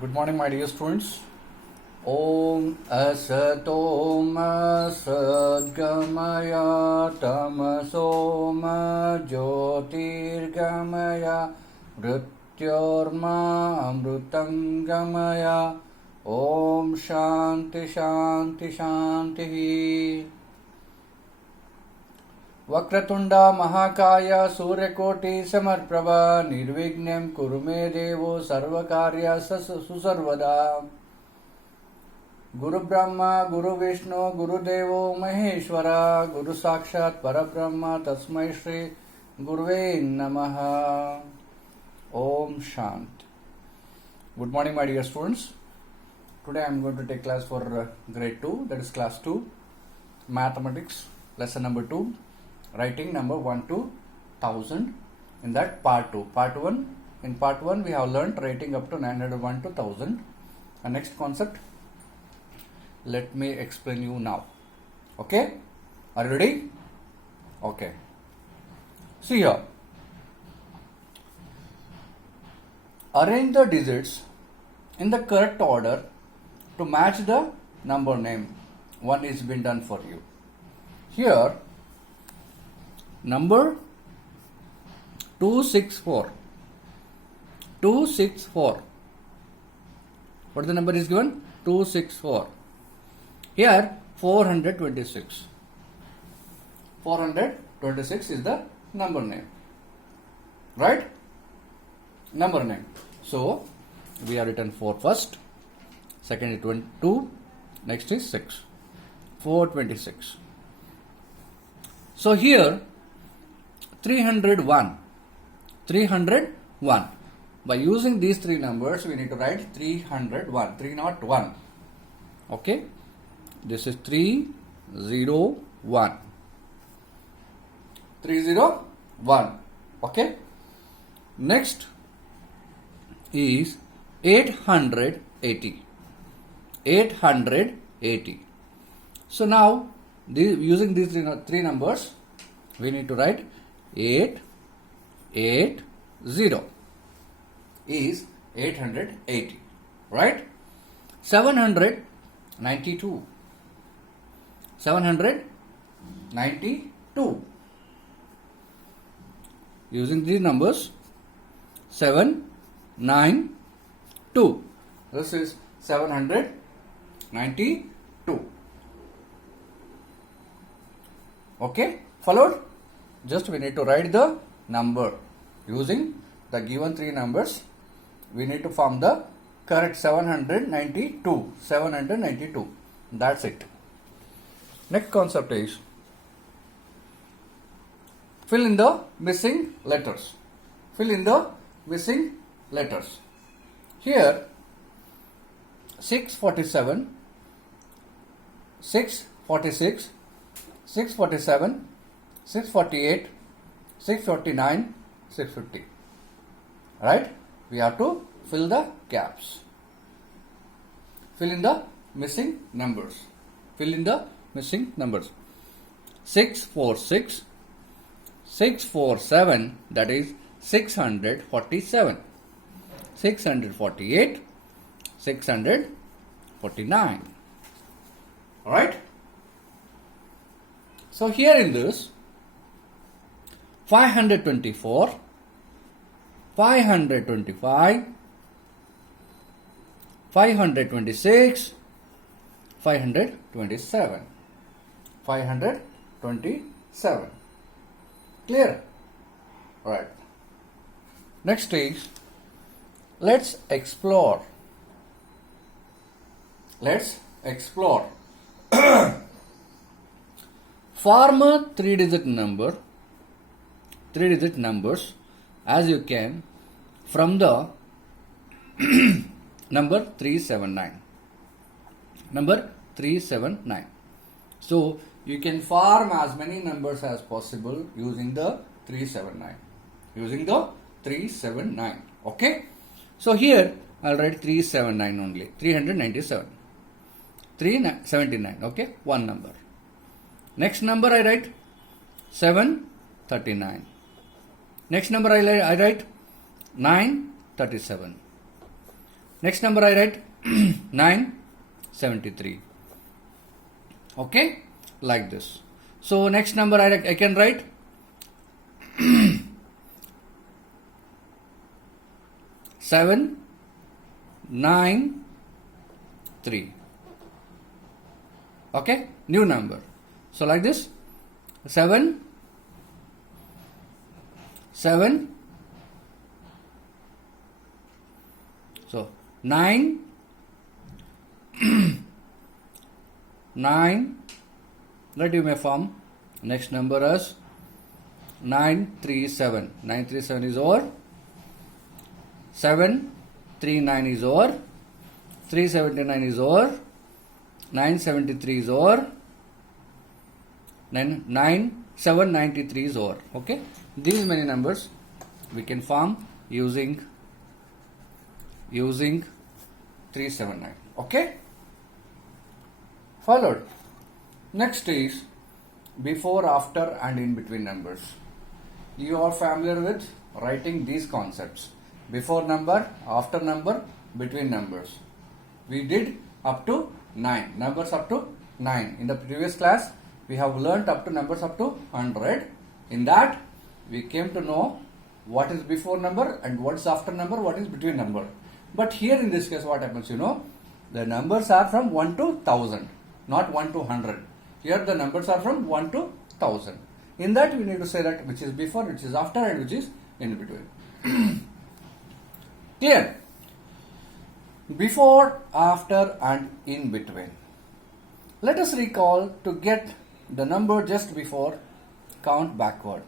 Good morning, my dear students. Om Asato Ma Sadgamaya Tamaso Ma Jyotirgamaya Mrityorma Amrutangamaya Om Shanti Shanti Shanti. Vakratunda Mahakaya Suryakoti Samarprabha Nirvignyam Kurume Devo Sarvakarya Susarvada. Guru Brahma, Guru Vishnu, Guru Devo Maheshwara, Guru Sakshat Parabrahma Tasmai Shri Guruve Namaha. Om Shant. Good morning, my dear students. Today I am going to take class for grade 2, that is class 2, mathematics, lesson number 2, writing number 1 to 1000 in that part 2. Part 1, in part 1 we have learnt writing up to 901 to 1000. And next concept, let me explain you now. Okay, are you ready? Okay, see here, arrange the digits in the correct order to match the number name. One is been done for you. Here number 264, what the number is given? 264. Here 426 is the number name, right? Number name. So we have written 4 first, second is 2, next is 6, 426. So here 301. By using these three numbers, we need to write 301. Okay, this is 301. Okay, next is 880. So now using these three numbers, we need to write 880 is 880, right? 792. Using these numbers, 792. This is 792. Okay, followed? Just we need to write the number. Using the given three numbers, we need to form the correct 792. That's it. Next concept is fill in the missing letters. Here 647, 646, 647, 648, 649, 650. Right? We have to fill the gaps. Fill in the missing numbers. 646, 647, that is 647. 648, 649. Alright? So here in this, 524, 525, 526, 527. Clear? Alright. Next is, let's explore. Form a 3-digit numbers as you can from the number 379. So you can form as many numbers as possible using the 379. Okay. So here I'll write 379 only. 397. 379. Okay. One number. Next number I write 739. Next number I write 937. Next number I write 973. Okay, like this. So next number I can write 793. Okay, new number. So like this, 7 7. So 9 9. Let you may form. Next number is 937. 937 is over. 739 is over. 379 is over. 973 is over. 793 is over. Okay. These many numbers we can form using 379. Okay. Followed. Next is before, after and in between numbers. You are familiar with writing these concepts. Before number, after number, between numbers. We did up to 9. Numbers up to 9. In the previous class, we have learnt up to numbers up to 100. In that, we came to know what is before number and what is after number, what is between number. But here in this case, what happens, the numbers are from 1 to 1000, not 1 to 100. Here the numbers are from 1 to 1000. In that, we need to say that which is before, which is after, and which is in between. Clear? Before, after, and in between. Let us recall to get the number just before, count backward.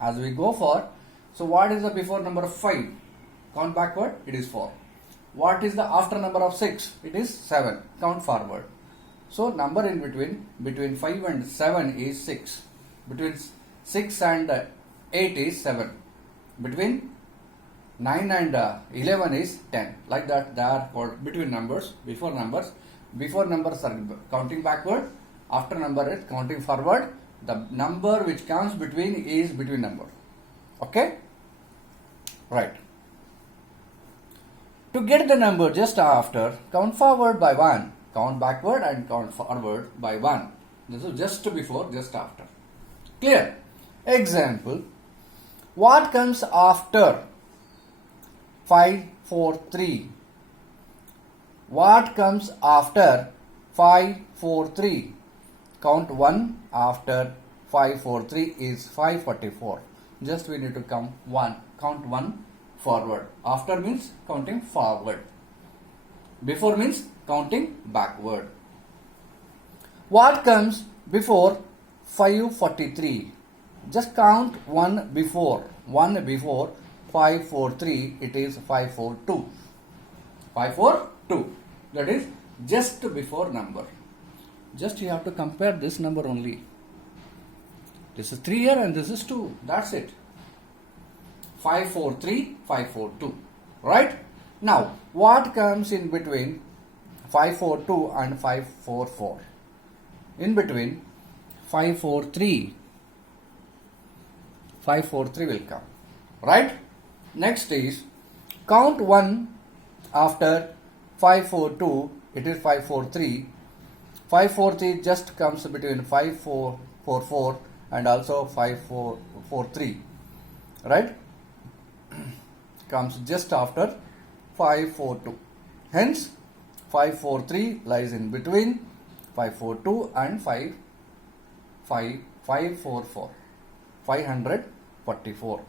As we go for, so what is the before number of 5? Count backward, it is 4. What is the after number of 6? It is 7. Count forward. So number in between 5 and 7 is 6. Between 6 and 8 is 7. Between 9 and 11 is 10. Like that, they are called between numbers, before numbers. Before numbers are counting backward. After number is counting forward. The number which comes between is between number. Okay? Right. To get the number just after, count forward by 1. Count backward and count forward by 1. This is just before, just after. Clear? Example. What comes after 543? What comes after 543? Count 1 after 543 is 544. Just we need to count 1 forward. After means counting forward. Before means counting backward. What comes before 543? Just count 1 before. 1 before 543, it is 542. 542. That is just before number. Just you have to compare this number only. This is 3 here and this is 2. That's it. 543, 542. Right? Now, what comes in between 542 and 544? In between 543 will come. Right? Next is count 1 after 542. It is 543. 543 just comes between 5444 and also 5443. Right? Comes just after 542. Hence, 543 lies in between 542 and 544. 544.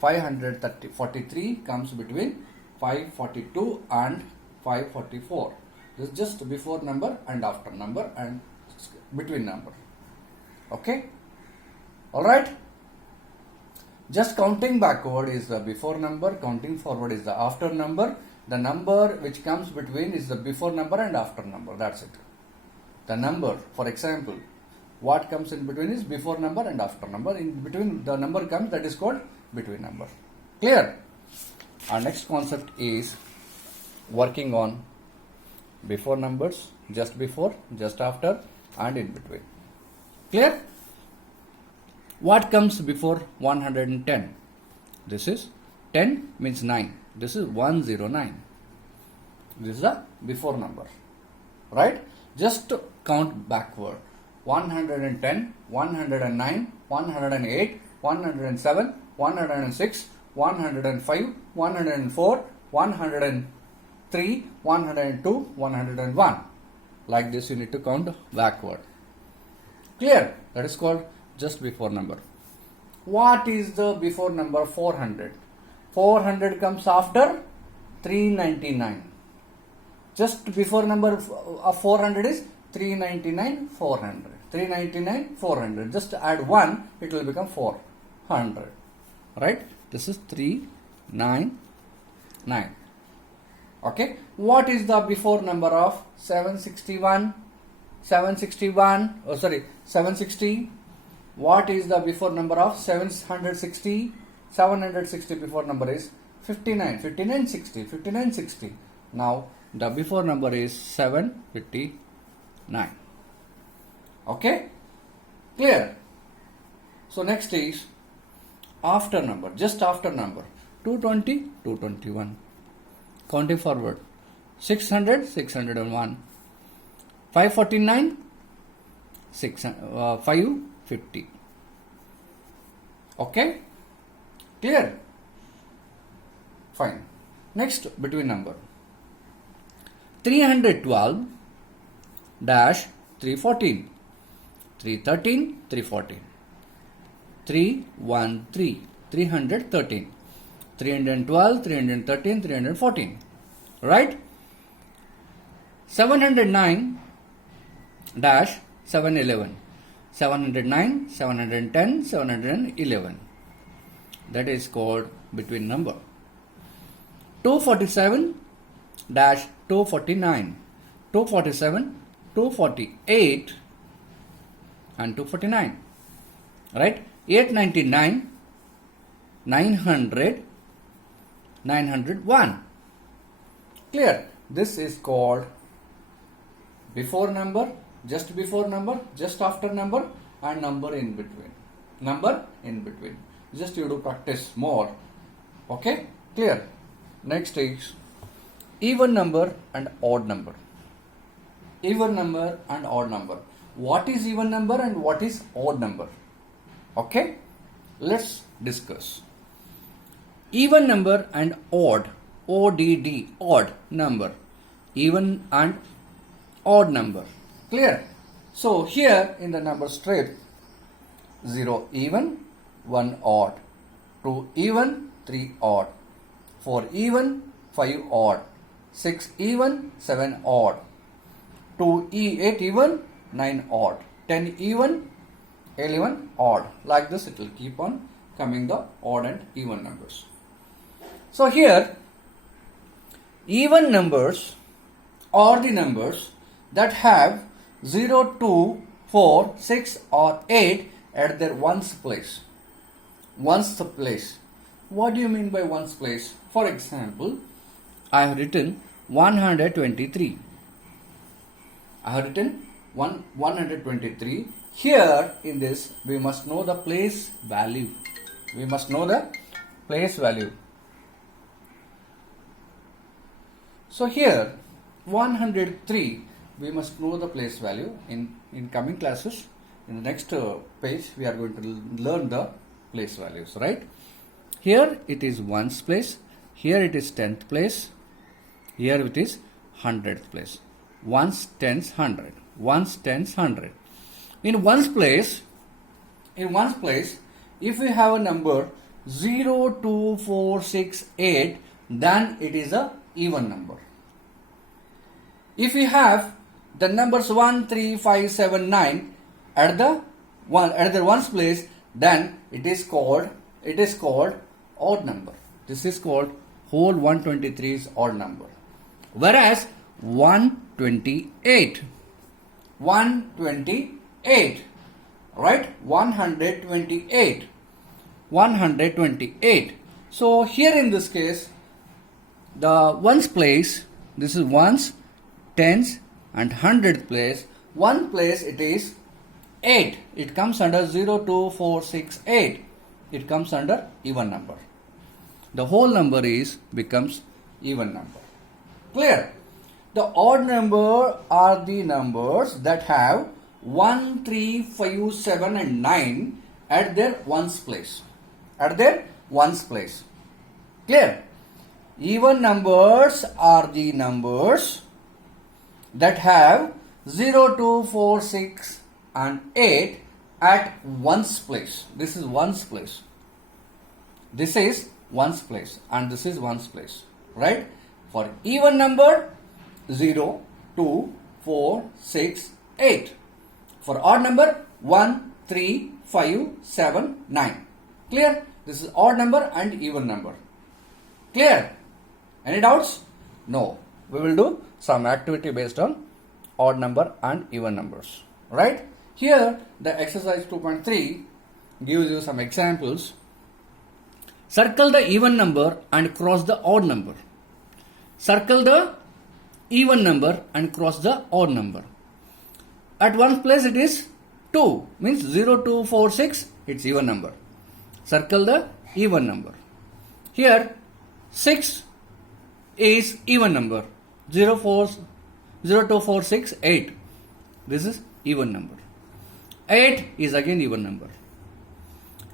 543 comes between 542 and 544. This is just before number and after number and between number. Okay? Alright? Just counting backward is the before number, counting forward is the after number. The number which comes between is the before number and after number. That's it. The number, for example, what comes in between is before number and after number. In between the number comes, that is called between number. Clear? Our next concept is working on before numbers, just before, just after, and in between. Clear? What comes before 110? This is 10 means 9. This is 109. This is the before number, right? Just count backward. 110, 109, 108, 107, 106, 105, 104, 103, 102, 101. Like this you need to count backward. Clear? That is called just before number. What is the before number 400? 400 comes after 399. Just before number of 400 is 399, 400. 399, 400. Just add 1, it will become 400. Right? This is 399. Okay. What is the before number of 761? 761. Oh, sorry. 760. What is the before number of 760? 760 before number is 59. 59, 60. 59, 60. Now, the before number is 759. Okay? Clear? So, next is after number. Just after number. 220, 221. Counting forward. 600, 601. 549, 550. Okay? Clear? Fine. Next between number. 312 dash 314. 313, 314. 313, 313. 312, 313, 314. Right? 709 dash 711. 709, 710, 711. That is called between number. 247 dash 249. 247, 248 and 249. Right? 899, 900, 901. Clear? This is called before number, just before number, just after number, and number in between. Number in between. Just you do practice more. Okay? Clear? Next is even number and odd number. Even number and odd number. What is even number and what is odd number? Okay? Let's discuss. Even number and odd. ODD. Odd number. Even and odd number. Clear? So here in the number strip, 0 even, 1 odd, 2 even, 3 odd, 4 even, 5 odd, 6 even, 7 odd, 8 even, 9 odd, 10 even, 11 odd. Like this it will keep on coming the odd and even numbers. So here even numbers are the numbers that have 0, 2, 4, 6 or 8 at their ones place. Ones place. What do you mean by ones place? For example, I have written 123. I have written 123. Here in this we must know the place value. We must know the place value. So here 103 we must know the place value. In coming classes, in the next page we are going to learn the place values, right? Here it is ones place, here it is tenth place, here it is hundredth place. Ones, tens, hundred. Ones, tens, hundred. In ones place, if we have a number 0, 2, 4, 6, 8, then it is a even number. If we have the numbers 1, 3, 5, 7, 9 at the ones place, then it is called odd number. This is called whole 123 is odd number. Whereas 128, right? 128. So here in this case, the ones place, this is ones, tens and hundredth place. One place it is 8. It comes under 0, 2, 4, 6, 8. It comes under even number. The whole number becomes even number. Clear? The odd number are the numbers that have 1, 3, 5, 7 and 9 at their ones place. At their ones place. Clear? Even numbers are the numbers that have 0, 2, 4, 6 and 8 at ones place. This is ones place. This is ones place and this is ones place. Right? For even number 0, 2, 4, 6, 8. For odd number 1, 3, 5, 7, 9. Clear? This is odd number and even number. Clear? Any doubts? No. We will do some activity based on odd number and even numbers. Right? Here the exercise 2.3 gives you some examples. Circle the even number and cross the odd number. Circle the even number and cross the odd number. At one place it is 2, means 0, 2, 4, 6, it's even number. Circle the even number. Here 6 is even number. 0, 2, 4, 6, 8. This is even number. 8 is again even number.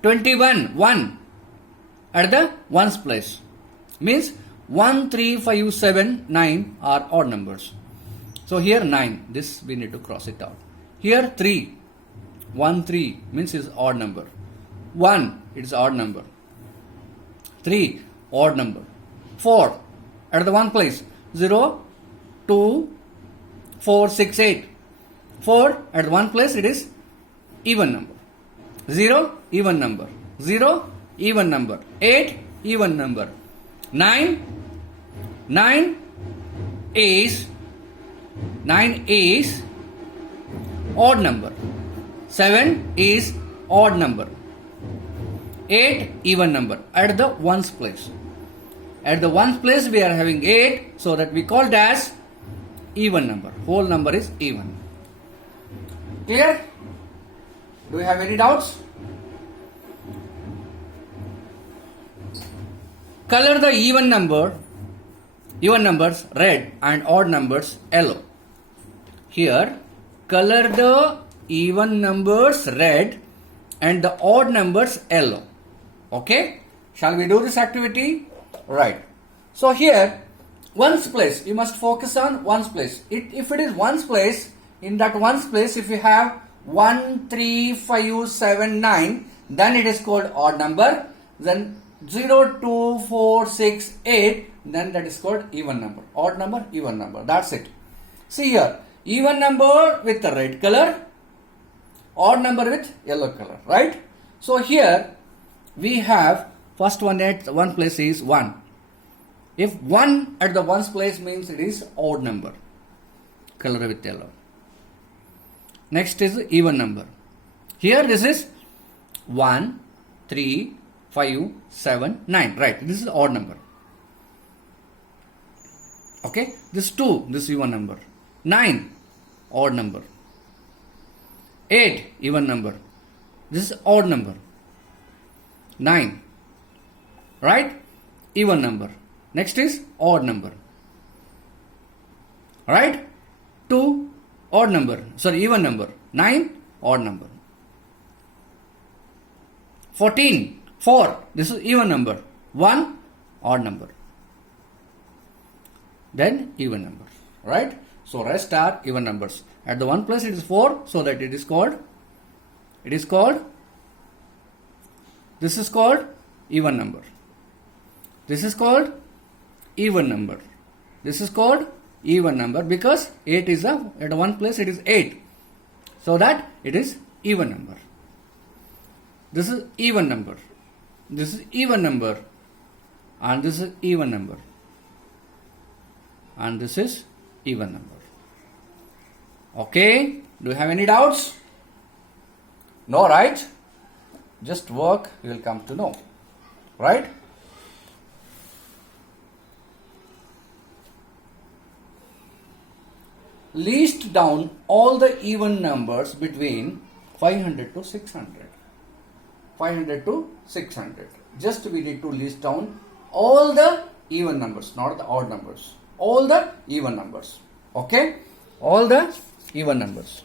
21, 1 at the ones place. Means 1, 3, 5, 7, 9 are odd numbers. So here 9, this we need to cross it out. Here 3, 1, 3 means is odd number. 1, it is odd number. 3, odd number. 4, at the one place. 0, 2, 4, 6, 8. 4, at one place it is even number. 0, even number. 0, even number. 8, even number. 9 is odd number. 7 is odd number. 8 even number at the ones place. At the ones place we are having 8, so that we call it as even number. Whole number is even. Clear? Do you have any doubts? Color the even numbers red and odd numbers yellow. Here, color the even numbers red and the odd numbers yellow. Okay? Shall we do this activity? Right. So here, ones place, you must focus on ones place. If it is ones place, in that ones place, if you have 1, 3, 5, 7, 9, then it is called odd number. Then 0, 2, 4, 6, 8, then that is called even number. Odd number, even number. That's it. See here, even number with the red color, odd number with yellow color, right? So here we have first one at one place is 1. If 1 at the ones place means it is odd number, color with yellow. Next is even number. Here this is 1, 3, 5, 7, 9. Right, this is odd number. Okay, this 2, this is even number. 9, odd number. 8, even number. This is odd number. 9, right? Even number. Next is odd number. Right? 2, odd number. Sorry, even number. 9, odd number. 14, 4, this is even number. 1, odd number. Then even number. Right? So rest are even numbers. At the one place it is 4, so that this is called even number. This is called even number. This is called even number because 8 is at one place it is 8. So that it is even number. This is even number. This is even number. And this is even number. And this is even number. Okay? Do you have any doubts? No, right? Just work, you will come to know. Right? List down all the even numbers between 500 to 600. 500 to 600. Just we need to list down all the even numbers, not the odd numbers. all the even numbers. Okay, all the even numbers.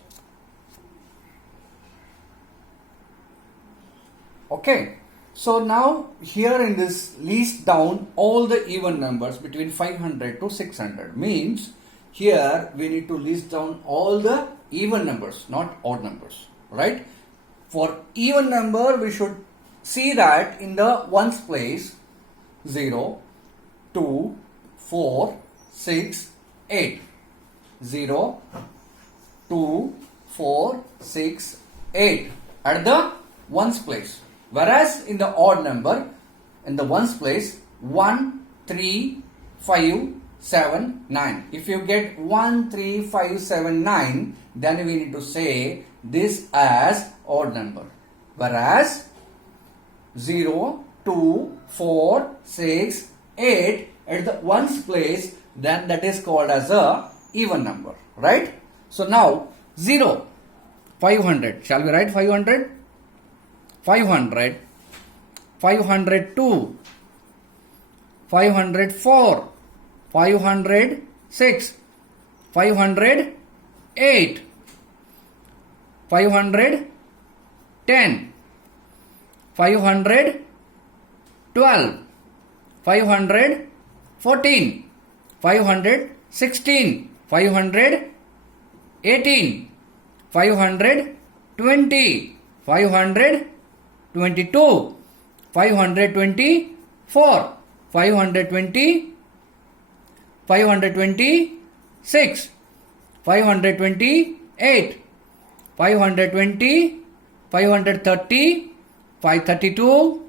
Okay, so now here in this list down all the even numbers between 500 to 600 means here we need to list down all the even numbers, not odd numbers, right? For even number we should see that in the ones place 0, 2, 4, 6, 8. 0, 2, 4, 6, 8 at the ones place. Whereas in the odd number, in the ones place 1, 3, 5, 7, 9. If you get 1, 3, 5, 7, 9, then we need to say this as odd number. Whereas 0, 2, 4, 6, 8 at the ones place, then that is called as a even number, right? So now 0, 500. Shall we write 500? 500, 502, 504, 506, 508, 510, 512, 514, 516, 518, 520, 522, 524, 520, 526, 528, 520, 530, 532,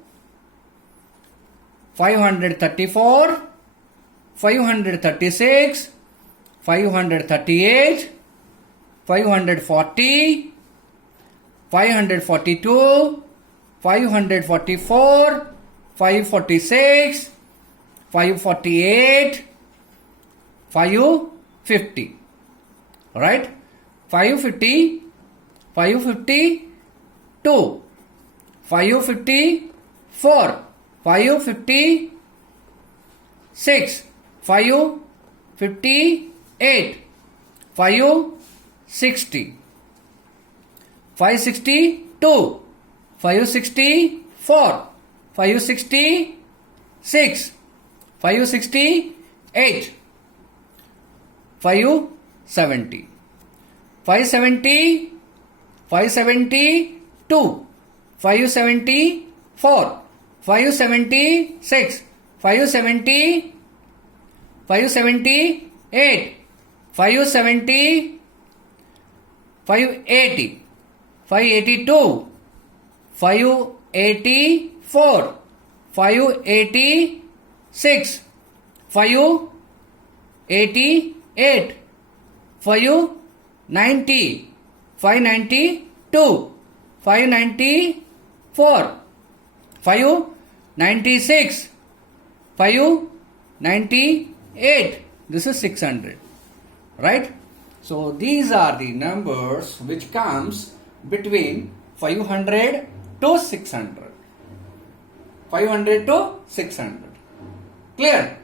534, 536, 538, 540, 542, 544, 546, 548, 550, right? 550, 552, 554, 556, 558, 560, 562, 564, 566, 568, 570, 570, 572, 574, 576, 570, 578, 570, 580, 582, 584, 586, 588, 590, 592, 594, 596, 598. This is 600, right? So these are the numbers which comes between 500 to 600. 500 to 600. Clear?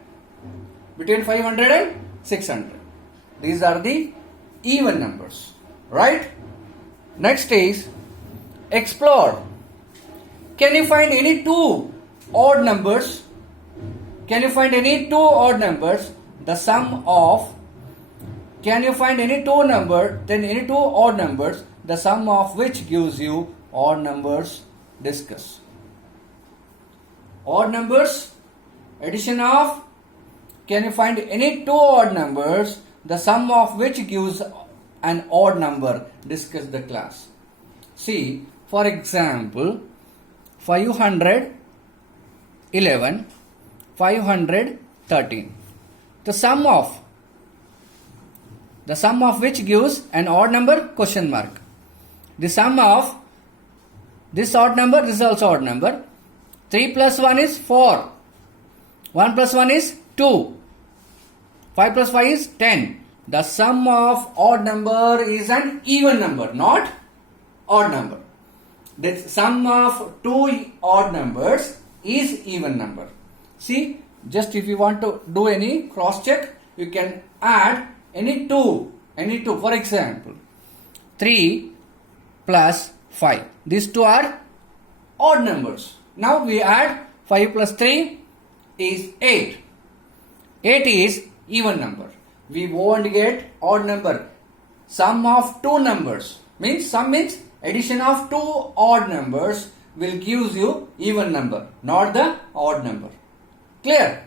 Between 500 and 600. These are the even numbers, right? Next is explore. Can you find any two odd numbers? Can you find any two odd numbers? The sum of. Can you find any two odd numbers? The sum of which gives you odd numbers? Discuss. Odd numbers, addition of. Can you find any two odd numbers? The sum of which gives an odd number? Discuss the class. See, for example, 511, 513. The sum of which gives an odd number? Question mark. The sum of this odd number, this is also odd number. 3 plus 1 is 4. 1 plus 1 is 2. 5 plus 5 is 10. The sum of odd number is an even number, not odd number. The sum of two odd numbers is even number. See, just if you want to do any cross check, you can add any two. For example, 3 plus 5. These two are odd numbers. Now we add 5 plus 3 is 8. 8 is even number. We won't get odd number. Sum of two numbers means sum means addition of two odd numbers will gives you even number, not the odd number. Clear?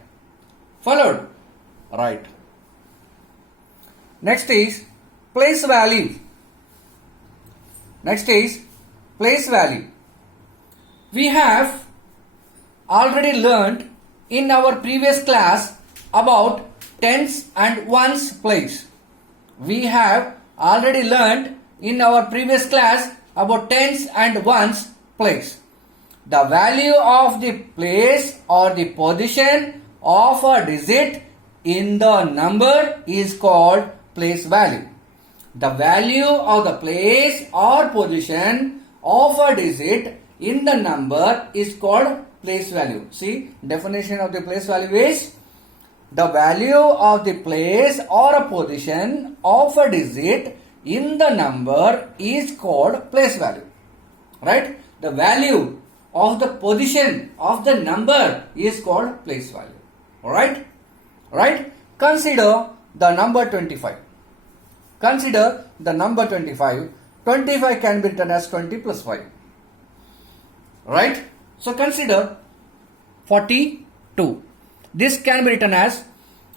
Followed? Right. Next is place value. We have already learned in our previous class about tens and ones place. We have already learned in our previous class about tens and ones place. The value of the place or the position of a digit in the number is called place value. The value of the place or position of a digit in the number is called place value. See, definition of the place value is the value of the place or a position of a digit in the number is called place value. Right? The value of the position of the number is called place value. Alright? Right? Consider the number 25. 25 can be written as 20 plus 5. Right? So consider 42. This can be written as,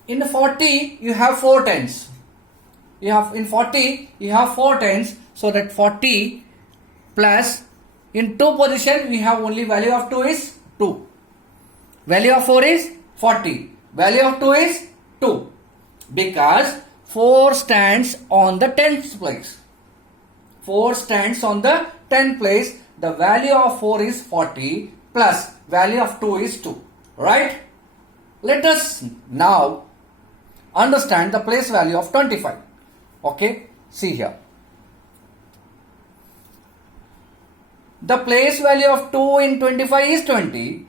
in 40 you have 4 tens. In 40 you have 4 tens, so that 40 plus, in 2 position we have only value of 2 is 2. Value of 4 is 40. Value of 2 is 2. Because 4 stands on the 10th place. 4 stands on the 10th place. The value of 4 is 40 plus value of 2 is 2. Right? Let us now understand the place value of 25. Okay? See here. The place value of 2 in 25 is 20.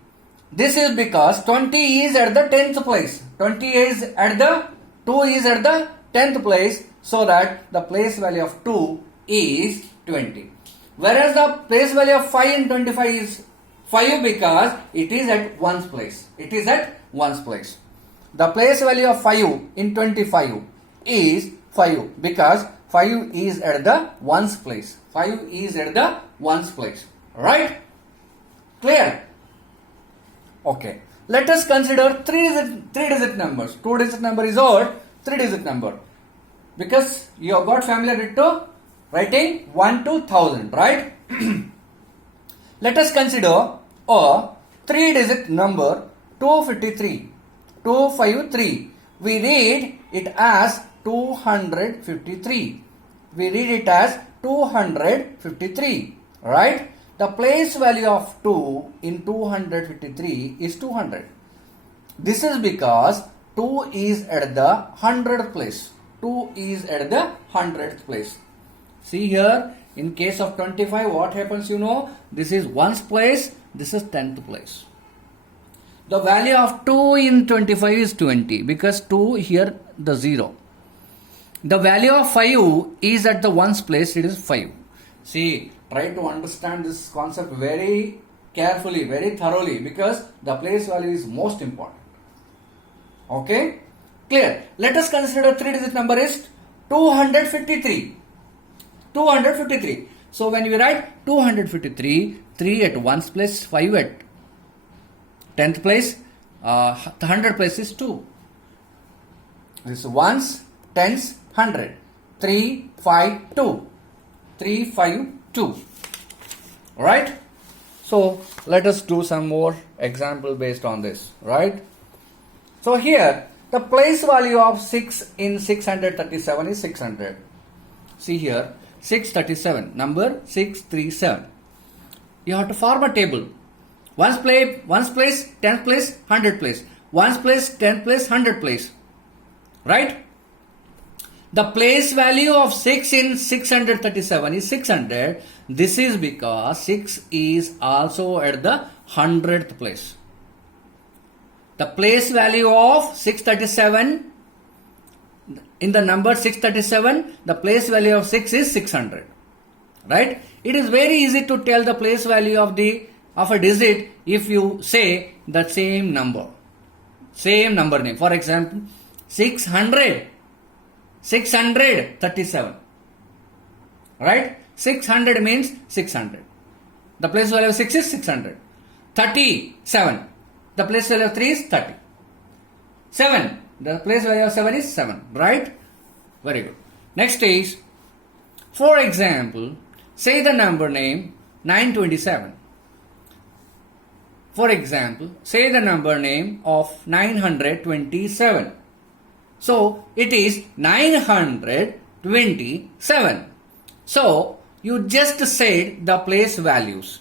This is because 20 is at the 10th place. 2 is at the 10th place, so that the place value of 2 is 20. Whereas the place value of 5 in 25 is 5 because it is at 1's place. The place value of 5 in 25 is 5 because 5 is at the 1's place. Right? Clear? Okay. Let us consider 3-digit numbers. 2-digit number is odd, 3-digit number. Because you have got familiar to writing 1 to 1000, right? Let us consider a 3-digit number 253. 253. We read it as 253. Right? The place value of 2 in 253 is 200. This is because 2 is at the 100th place. See here, in case of 25, what happens, this is 1's place, this is 10th place. The value of 2 in 25 is 20 because 2 here the 0. The value of 5 is at the 1's place, it is 5. See, try to understand this concept very carefully, very thoroughly, because the place value is most important. Okay? Clear? Let us consider 3-digit number is 253. So when we write 253, 3 at 1's place, 5 at 10th place, the 100th place is 2. This is 1's, 10's, 100. 3, 5, 2. 3, 5, 2. Right? So let us do some more example based on this. Right? So here the place value of 6 in 637 is 600. See here, 637, number 637. You have to form a table. 1's place, 10th place, 100th place. 1's place, 10th place, 100th place. Right? The place value of 6 in 637 is 600. This is because 6 is also at the 100th place. The place value of 637 in the number 637, the place value of 6 is 600. Right? It is very easy to tell the place value of a digit if you say the same number name. For example, 637. Right? 600 means 600. The place value of 6 is 600. 37. The place value of 3 is 30. 7. The place value of 7 is 7. Right? Very good. Next is, for example, say the number name 927. For example, say the number name of 927. So, it is 927. So, you just said the place values.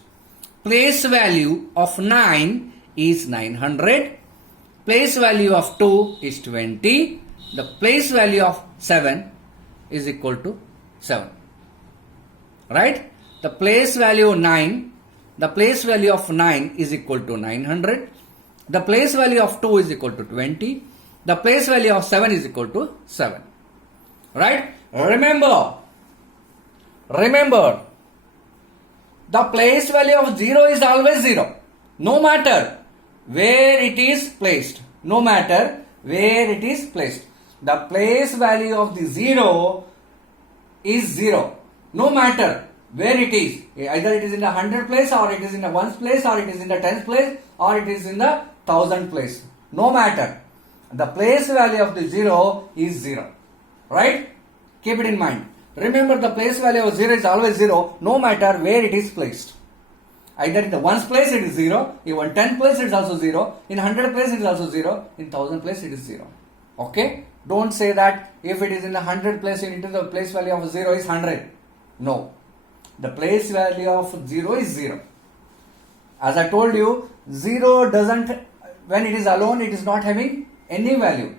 Place value of 9 is 900. Place value of 2 is 20. The place value of 7 is equal to 7. Right? The place value of 9 is equal to 900. The place value of 2 is equal to 20. The place value of 7 is equal to 7. Right? Remember, the place value of 0 is always 0. No matter where it is placed. The place value of the 0 is 0. No matter where it is. Either it is in the 100 place, or it is in the 1's place, or it is in the 10's place, or it is in the 1000 place. No matter. The place value of the 0 is 0. Right? Keep it in mind. Remember, the place value of 0 is always 0, no matter where it is placed. Either in the 1's place it is 0, even 10 place it is also 0, in 100 place it is also 0, in 1000 place it is 0. Okay? Don't say that if it is in the 100 place, you need to the place value of 0 is 100. No. The place value of 0 is 0. As I told you, 0 doesn't, when it is alone, it is not having any value.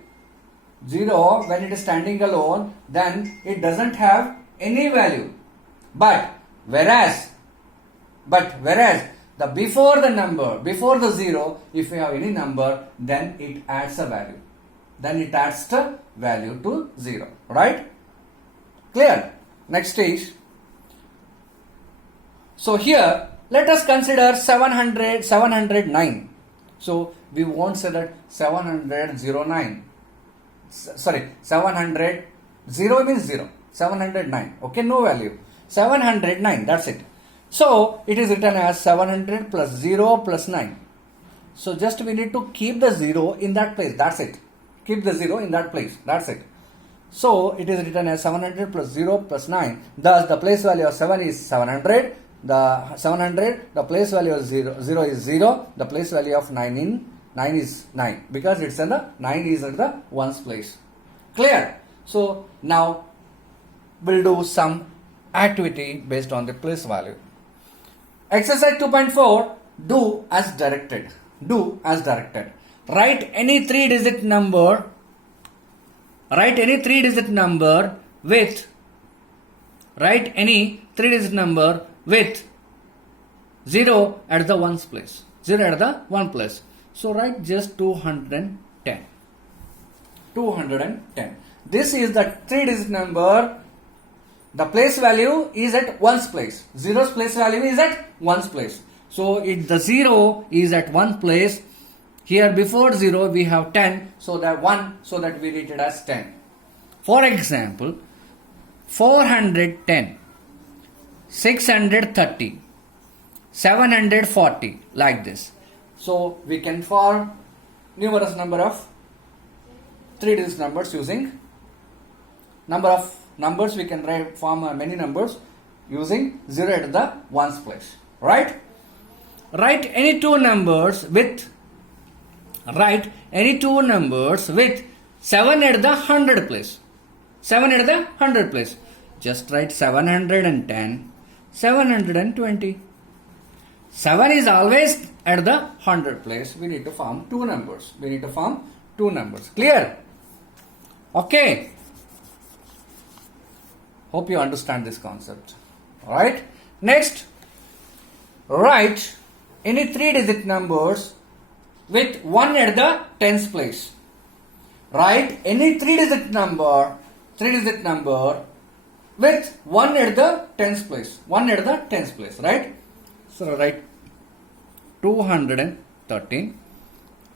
0, when it is standing alone, then it doesn't have any value. But whereas the before the 0, if you have any number, then it adds a value. Then it adds the value to 0. Right? Clear? Next is, so here let us consider 709. So we won't say that 709. 700, 0 means 0, 709, okay, no value, 709, that's it. So, it is written as 700 plus 0 plus 9. So, just we need to keep the 0 in that place, that's it. Keep the 0 in that place, that's it. So, it is written as 700 plus 0 plus 9. Thus, the place value of 7 is 700. The place value of 0 is 0. The place value of 9 is 9, because it's in the 9 is at the 1's place. Clear? So now we'll do some activity based on the place value. Exercise 2.4, do as directed. Write any 3-digit number. Write any 3-digit number with 0 at the 1's place. 0 at the 1 place. So write just 210. This is the 3-digit number. The place value is at 1's place. 0's place value is at 1's place. So the 0 is at 1 place. Here before 0 we have 10. So that we read it as 10. For example, 410, 630, 740, like this. So we can form numerous number of 3-digit numbers using number of numbers. We can form many numbers using 0 at the 1's place. Right? Write any two numbers with 7 at the 100 place. 7 at the 100 place. Just write 710, 720. 7 is always at the 100 place. We need to form two numbers. Clear? Okay. Hope you understand this concept. Alright. Next, write any 3-digit numbers with 1 at the 10th place. Write any 3-digit number 3-digit number with 1 at the tens place. 1 at the tens place, right? So write 213,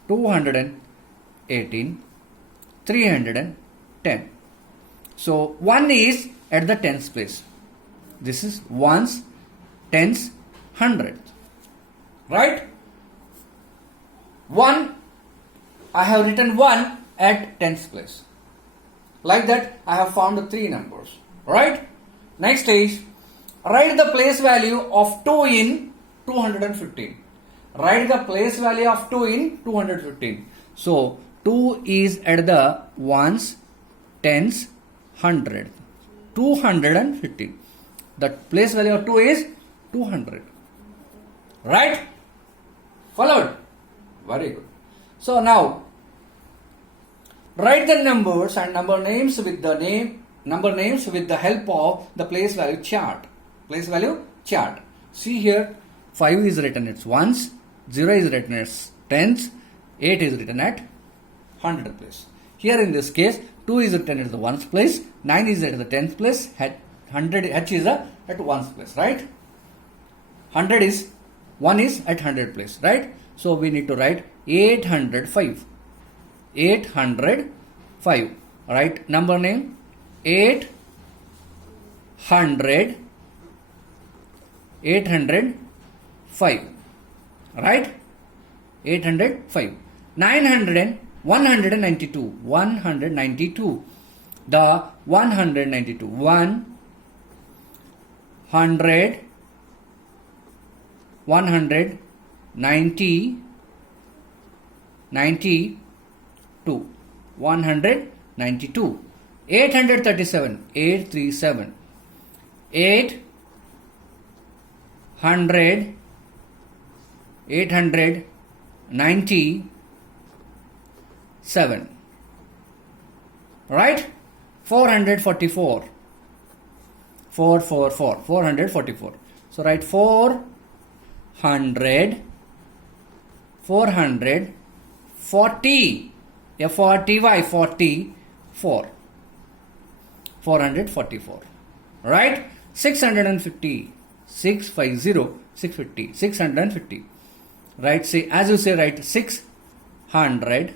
218, 310. So 1 is at the tens place. This is ones, tens, hundredth. Right? 1, I have written 1 at tens place. Like that, I have found 3 numbers. Right? Next is, write the place value of 2 in 215. Write the place value of 2 in 215. So, 2 is at the ones, tens, hundredth. 215. The place value of 2 is 200. Right? Followed? Very good. So now, write the numbers and number names with the help of the place value chart. Place value chart. See here, 5 is written as ones, 0 is written as tens, 8 is written at 100th place. Here in this case, 2 is written at the ones place, 9 is at the 10th place, 100 H is at ones place, right? 100 is 1 is at 100 place, right? So we need to write 805. 805. Right? Number name 800. 805. Right? 805. 900 and 192. 192. The 192. 100. 190, 92, 192, 837, 837, 800, 897, right? 444, 444, 444. So write 400, 440, F-O-R-T-Y, 44, 444, right? 650, 650, 650, 650, right? Say, as you say, write 600,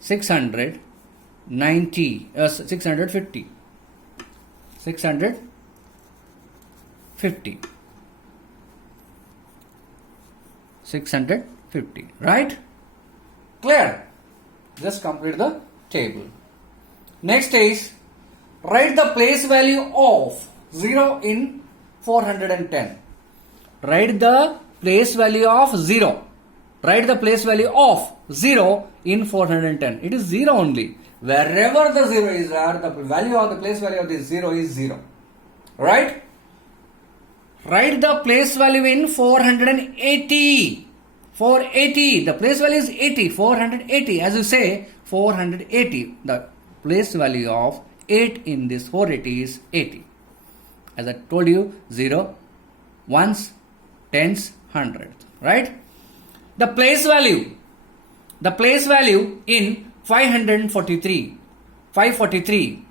690, 650, 650, 650, right? Clear? Just complete the table. Next is, write the place value of 0 in 410. Write the place value of 0. Write the place value of 0 in 410. It is 0 only. Wherever the 0 is there, the value of the place value of this 0 is 0. Right? Write the place value in 480. 480. The place value is 80. 480. As you say, 480. The place value of 8 in this 480 is 80. As I told you, 0, ones, tens, hundredth. Right? The place value in 543. 543.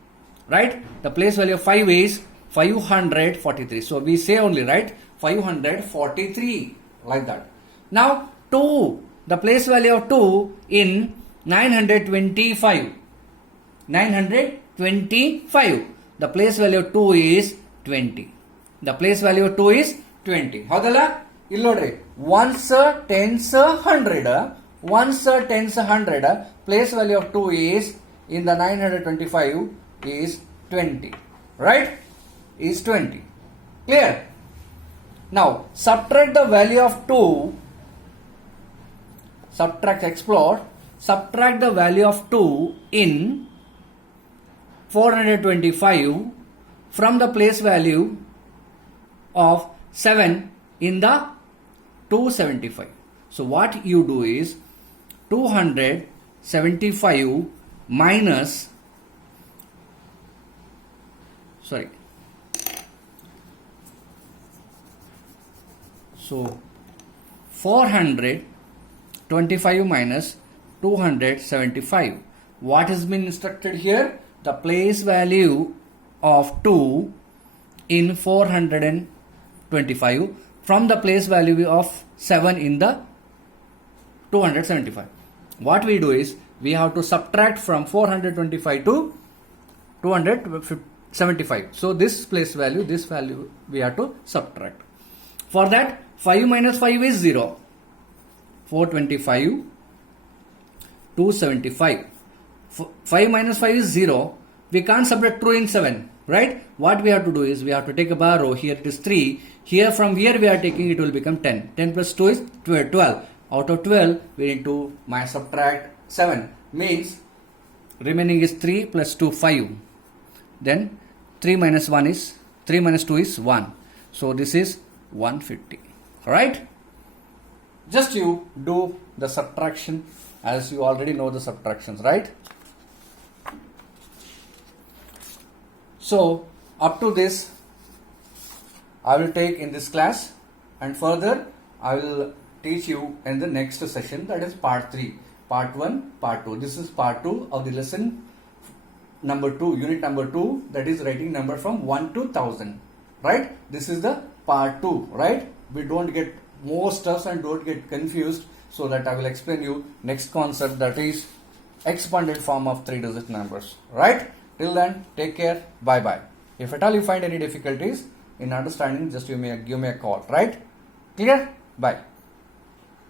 Right? The place value of 5 is 543. So we say only, right? 543. Like that. Now 2. The place value of 2 in 925. 925. The place value of 2 is 20. The place value of 2 is 20. Howdala? Illodri. Ones, tens, 100. Ones, tens, 100. Place value of 2 is in the 925 is 20. Right? Is 20. Clear? Now subtract the value of 2. Explore. Subtract the value of 2 in 425 from the place value of 7 in the 275. So what you do is 275 minus, sorry, so 425 minus 275. What has been instructed here? the place value of 2 in 425 from the place value of 7 in the 275. What we do is we have to subtract from 425 to 275. So this place value, this value we have to subtract. For that, 5 minus 5 is 0. 425, 275. 5 minus 5 is 0. We can't subtract 2 in 7, right? What we have to do is we have to take a bar row. Here it is 3. Here from here we are taking, it will become 10. 10 plus 2 is 12. Out of 12, we need to subtract 7. Means remaining is 3 plus 2, 5. Then 3 minus 2 is 1. So this is 150. Alright? Just you do the subtraction as you already know the subtractions, right? So up to this I will take in this class, and further I will teach you in the next session, that is part 3. Part 1, part 2. This is part 2 of the lesson number 2, unit number 2, that is writing number from 1 to 1000. Right? This is the part 2, right? We don't get more stuff and don't get confused, so that I will explain you next concept, that is expanded form of 3-digit numbers. Right? Till then, take care. Bye bye. If at all you find any difficulties in understanding, just give me a call. Right? Clear? Bye.